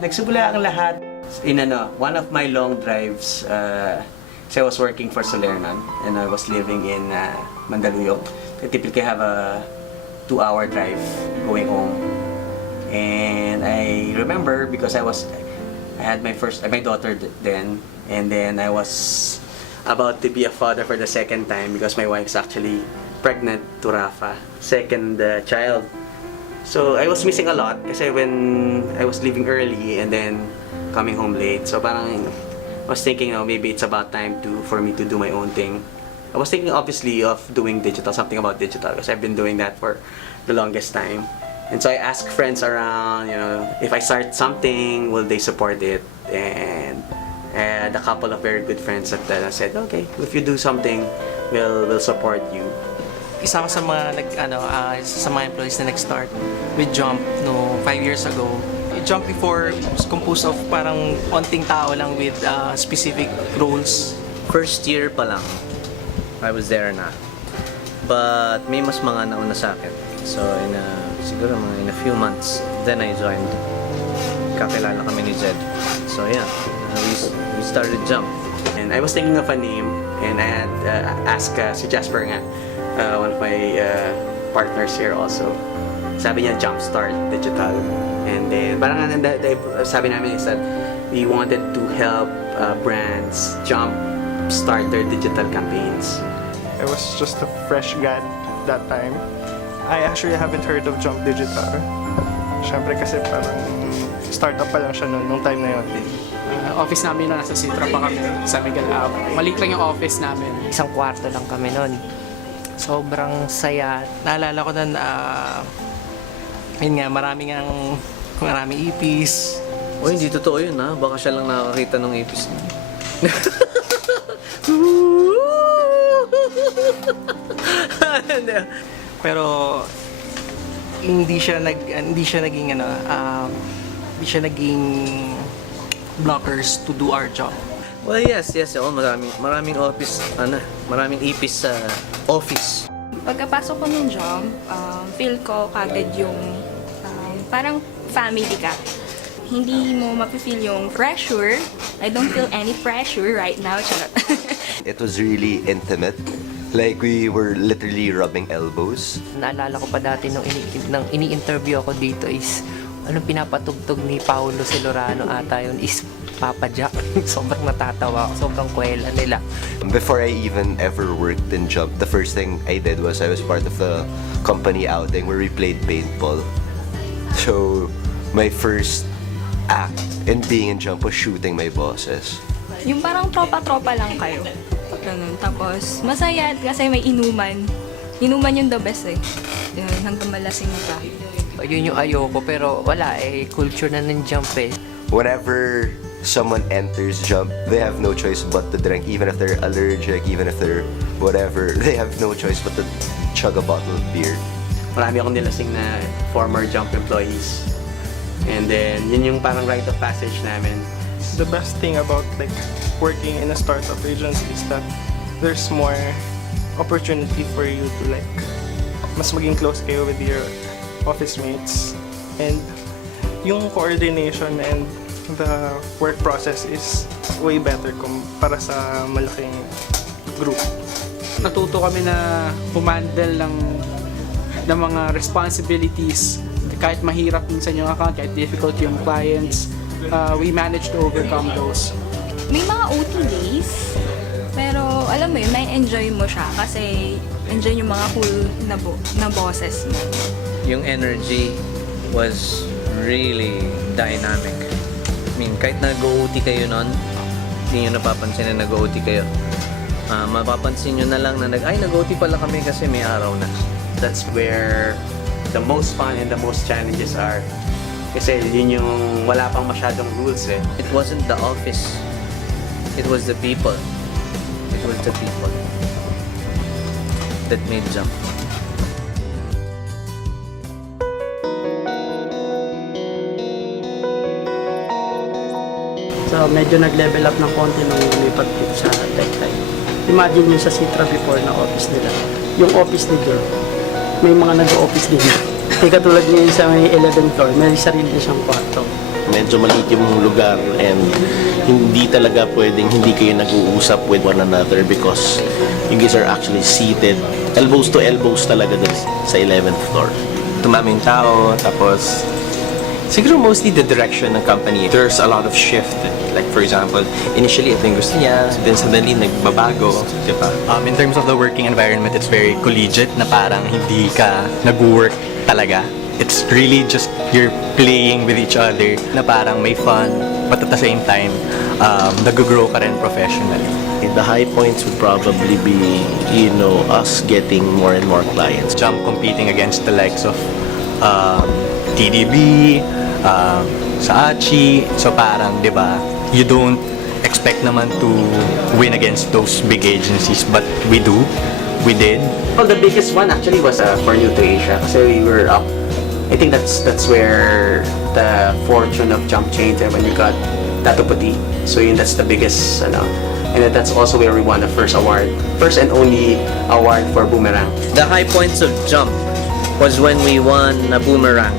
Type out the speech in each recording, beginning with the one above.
Nagsimula ang lahat in one of my long drives. So I was working for Solernon and I was living in Mandaluyong. I typically have a 2-hour drive going home. And I remember because I had my daughter then, and then I was about to be a father for the second time because my wife's actually pregnant to Rafa, second child. So I was missing a lot kasi when I was leaving early and then coming home late. So parang I was thinking, maybe it's about time for me to do my own thing. I was thinking obviously of doing digital, something about digital because I've been doing that for the longest time. And so I asked friends around, if I start something, will they support it? And I had a couple of very good friends that said, okay, if you do something, we'll support you. Isa ako sa mga sa mga employees na nag-start with Jump 5 years ago. Jump before was composed of parang onting tao lang with specific roles. First year pa lang, I was there na. But may mas mga nauna sa akin. So siguro in a few months, then I joined. Kakilala kami ni Jed. So yeah, we started Jump. And I was thinking of a name and I had asked si Jasper nga, one of my partners here also. Sabi niya Jumpstart Digital. And then parang sabi namin is that we wanted to help brands jumpstart their digital campaigns. I was just a fresh grad that time. I actually haven't heard of Jump Digital. Siyempre kasi parang startup pa lang siya nung time na yun. Office namin nasa Citra pa kami sa Miguel. Maliit lang yung office namin. Isang kwarto lang kami nun. Sobrang saya. Naalala ko nun, yun nga, maraming ipis. O hindi totoo yun ha, baka siya lang nakakita ng ipis niya. Pero hindi siya naging blockers to do our job. Well, yes. Maraming maraming ipis sa office. Pagkapasok ko ng Jump, feel ko kagad yung parang family ka. Hindi mo mapifeel yung pressure. I don't feel any pressure right now. Charot. It was really intimate. Like we were literally rubbing elbows. Naalala ko pa dati nung ini-interview ako dito is anong pinapatugtog ni Paulo Celorano ata yun is Papa Jack. Sobrang natatawa ako, sobrang kwela nila. Before I even ever worked in Jump, the first thing I did was I was part of the company outing where we played paintball. So my first act in being in Jump was shooting my bosses. Yung parang tropa-tropa lang kayo. Ganun. Tapos masaya kasi may inuman. Inuman yung the best eh. Yun, hanggang malasing ka. Yun yung ayoko pero wala culture na ng Jump eh. Whenever someone enters Jump, they have no choice but to drink, even if they're allergic, even if they're whatever. They have no choice but to chug a bottle of beer. Marami akong nilasing na former Jump employees. And then, yun yung parang rite of passage namin. The best thing about working in a startup agency is that there's more opportunity for you to mas maging close kayo with your office mates. And yung coordination and the work process is way better para sa malaking group. Natuto kami na humandle ng mga responsibilities. Kahit mahirap minsan yung account, kahit difficult yung clients, we managed to overcome those. May mga OT days, pero alam mo yun, may enjoy mo siya kasi enjoy yung mga cool na bosses mo. Yung energy was really dynamic. I mean, kahit nag-OT kayo nun, hindi nyo napapansin na nag-OT kayo. Mapapansin nyo na lang na nag-OT pala kami kasi may araw na. That's where the most fun and the most challenges are. Kasi yun yung wala pang masyadong rules eh. It wasn't the office. It was the people. It was the people that made Jump. So medyo nag-level up ng konti nung lumipat dito sa Tech-Tech. Imagine nyo sa Citra before na office nila. Yung office nila, may mga nag-office din. Hindi katulad ngayon sa may 11th floor, may sarili siyang kwarto. medyo maliit yung lugar and hindi talaga pwedeng hindi kayo nag-uusap with one another because you guys are actually seated elbows to elbows talaga dun sa 11th floor. Tumami yung tao, tapos siguro mostly the direction ng company. There's a lot of shift. Like for example, initially ito yung gusto niya, then suddenly nagbabago, di ba? In terms of the working environment, it's very collegiate na parang hindi ka nag-work talaga. It's really just you're playing with each other na parang may fun, but at the same time, nag-grow ka rin professionally. The high points would probably be, us getting more and more clients. Jump competing against the likes of TDB, Saachi, so parang, di ba, you don't expect naman to win against those big agencies, but we did. Well, the biggest one actually was for New to Asia kasi we were up. I think that's where the fortune of Jump changed when we got Tattoo Puti. So that's the biggest, and then that's also where we won the first and only award for Boomerang. The high points of Jump was when we won a Boomerang.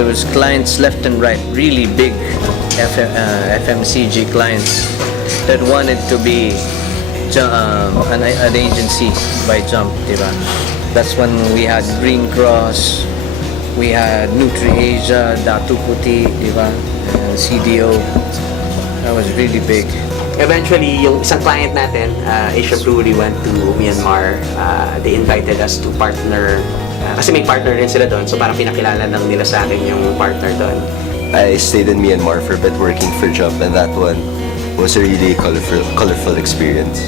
There was clients left and right, really big FMCG clients that wanted to be an agency by Jump, diba? That's when we had Green Cross, we had Nutri-Asia, Datu Puti, diba? CDO. That was really big. Eventually, yung isang client natin, Asia Brewery, went to Myanmar. They invited us to partner. Kasi may partner rin sila doon, so parang pinakilala lang nila sa akin yung partner doon. I stayed in Myanmar for a bit working for Jump, and that one was a really colorful experience.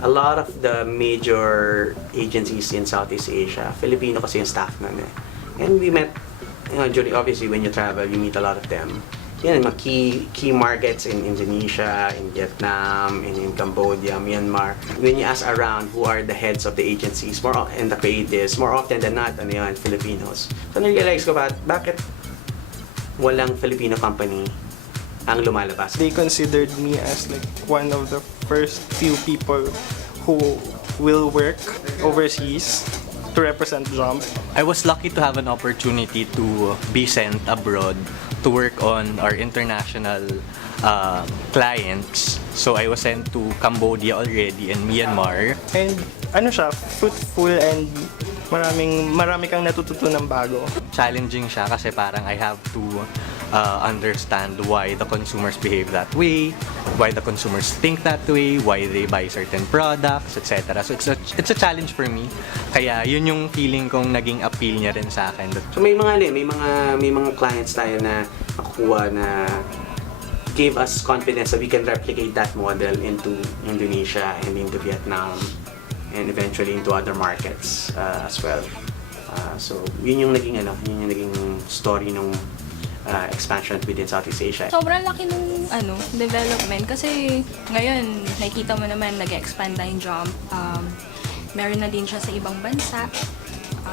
A lot of the major agencies in Southeast Asia, Filipino kasi yung staff nun eh. And we met, during, obviously when you travel, you meet a lot of them. Yan, mga key markets in Indonesia, in Vietnam, in Cambodia, Myanmar. When you ask around who are the heads of the agencies and the creatives, more often than not, Filipinos. So na-realize ko bakit walang Filipino company ang lumalabas. They considered me as like one of the first few people who will work overseas to represent Jump. I was lucky to have an opportunity to be sent abroad to work on our international clients. So I was sent to Cambodia already and Myanmar. And siya, fruitful and marami kang natututunan bago. Challenging siya kasi parang I have to understand why the consumers behave that way, why the consumers think that way, why they buy certain products, etc. So it's a challenge for me. Kaya yun yung feeling kong naging appeal niya rin sa akin. So may mga clients tayo na nakukuha na gave us confidence that we can replicate that model into Indonesia and into Vietnam and eventually into other markets as well. So yun yung naging story nung expansion within Southeast Asia. Sobrang laki nung development kasi ngayon nakikita mo naman nag-expand na yung Jump. Meron na din siya sa ibang bansa,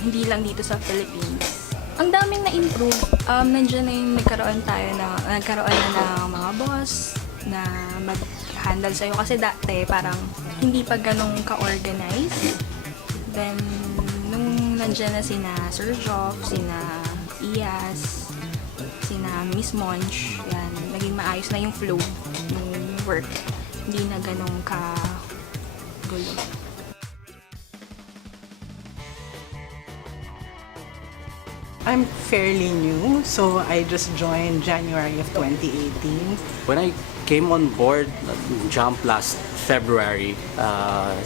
hindi lang dito sa Philippines. Ang daming na-improve. Nandiyan na yung nagkaroon na ng mga boss na mag-handle sa'yo kasi dati parang hindi pa ganun ka-organize. Then nung nandiyan na sina Sir Joff, sina Iyas, sina Miss Monch, yan, naging maayos na yung flow ng work. Hindi na ganun ka-gulo. I'm fairly new, so I just joined January of 2018. When I came on board Jump last February,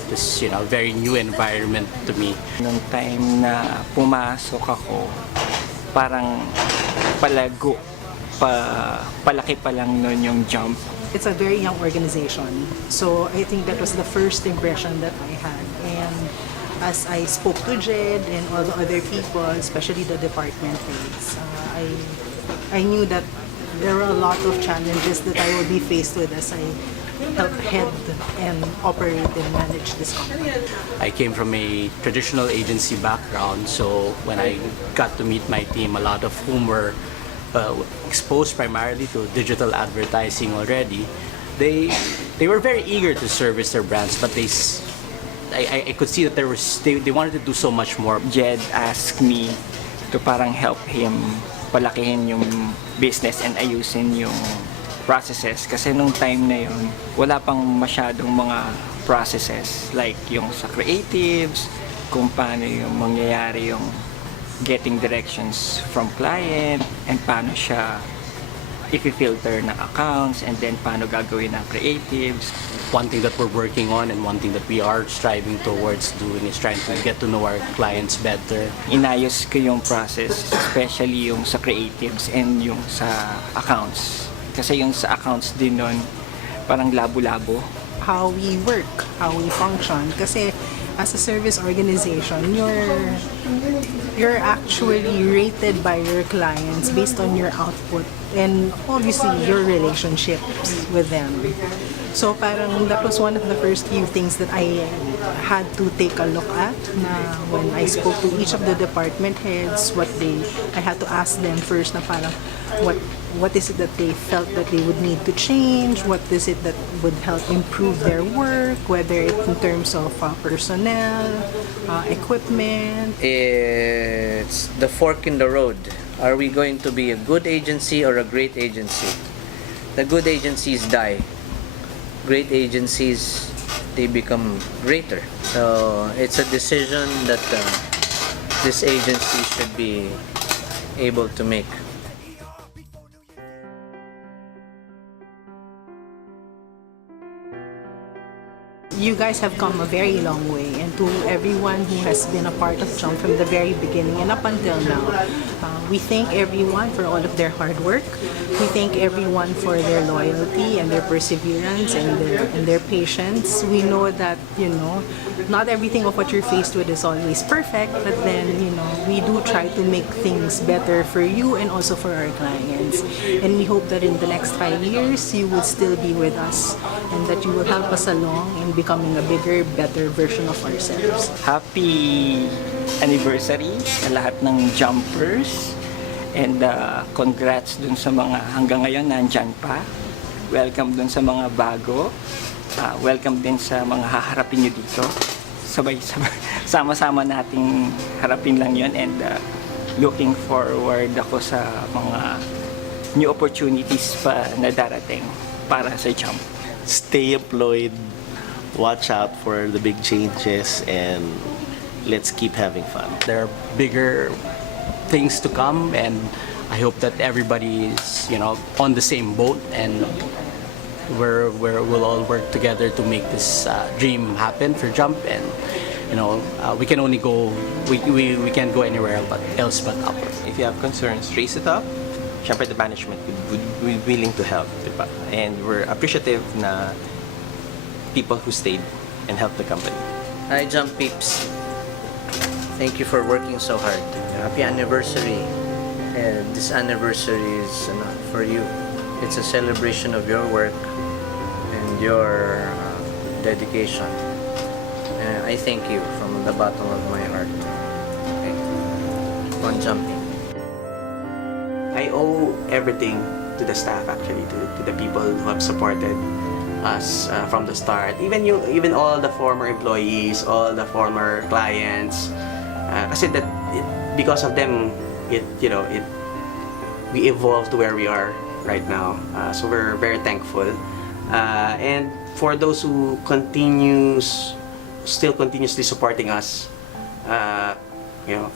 this very new environment to me. Nung time na pumasok ako, parang palago, palaki pa lang nun yung Jump. It's a very young organization, so I think that was the first impression that I had. And as I spoke to Jed and all the other people, especially the department heads, I knew that there were a lot of challenges that I would be faced with as I help head and operate and manage this company. I came from a traditional agency background, so when I got to meet my team, a lot of whom were exposed primarily to digital advertising already, they were very eager to service their brands, but I could see that they wanted to do so much more. Jed asked me to parang help him palakihin yung business and ayusin yung processes kasi nung time na yun wala pang masyadong mga processes like yung sa creatives, kung paano yung mangyayari yung getting directions from client and paano siya i-filter ng accounts and then paano gagawin ng creatives. One thing that we're working on and one thing that we are striving towards doing is trying to get to know our clients better. Inayos ko yung process, especially yung sa creatives and yung sa accounts. Kasi yung sa accounts din nun, parang labo-labo. How we work, how we function. Kasi as a service organization, you're actually rated by your clients based on your output and obviously your relationships with them. So parang that was one of the first few things that I had to take a look at na when I spoke to each of the department heads, I had to ask them first na parang what is it that they felt that they would need to change, what is it that would help improve their work, whether it's in terms of personnel, equipment. It's the fork in the road. Are we going to be a good agency or a great agency? The good agencies die. Great agencies, they become greater. So it's a decision that this agency should be able to make. You guys have come a very long way, and to everyone who has been a part of Jump from the very beginning and up until now, we thank everyone for all of their hard work. We thank everyone for their loyalty and their perseverance and their patience. We know that, not everything of what you're faced with is always perfect, but then, we do try to make things better for you and also for our clients. And we hope that in the next 5 years, you will still be with us and that you will help us along in becoming a bigger, better version of ourselves. Happy anniversary sa lahat ng jumpers and congrats dun sa mga hanggang ngayon nandyan pa. Welcome dun sa mga bago. Welcome din sa mga haharapin nyo dito. Sabay-sabay, sama-sama nating harapin lang yun and looking forward ako sa mga new opportunities pa na darating para sa Jump. Stay employed, watch out for the big changes, and let's keep having fun. There are bigger things to come, and I hope that everybody is, on the same boat, and we'll all work together to make this dream happen for Jump. And we can only go, we can't go anywhere else but up. If you have concerns, raise it up. Siyempre, the management would be willing to help, diba? And we're appreciative na people who stayed and helped the company. Hi, Jump peeps. Thank you for working so hard. Happy anniversary. And this anniversary is for you. It's a celebration of your work and your dedication. I thank you from the bottom of my heart. Okay. Keep on jumping. I owe everything to the staff, actually, to the people who have supported us from the start. Even all the former employees, all the former clients. Kasi because of them, we evolved to where we are right now. So we're very thankful. And for those who still continuously supporting us,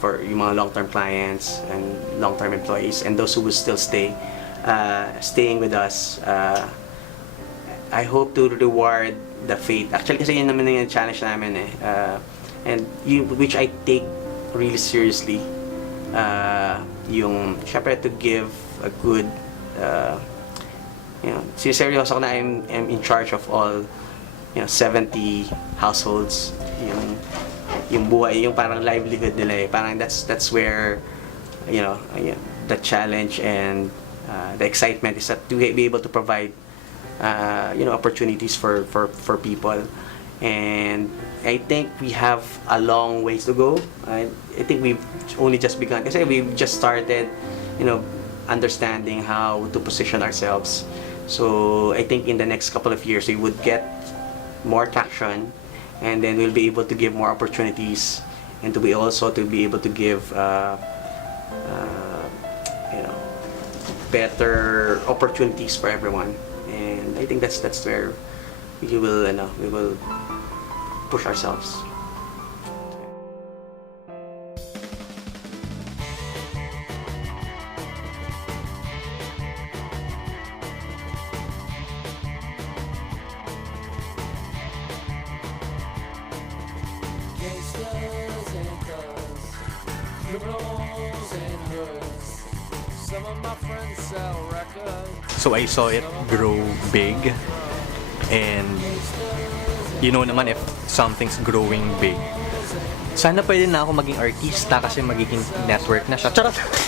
for yung mga long-term clients and long-term employees, and those who will still staying with us, I hope to reward the faith. Actually, kasi yun naman yung challenge namin and which I take really seriously. Yung syempre to give a good, seryoso ako na I'm in charge of all 70 households. Yung buhay, yung parang livelihood nila parang that's where the challenge and the excitement is that to be able to provide opportunities for people. And I think we have a long ways to go. I think we've only just begun kasi we've just started understanding how to position ourselves. So I think in the next couple of years we would get more traction, and then we'll be able to give more opportunities, and to be able to give better opportunities for everyone. And I think that's where we will push ourselves. So I saw it grow big, and you know naman if something's growing big, sana pwede na ako maging artista kasi magiging network na siya. Charot!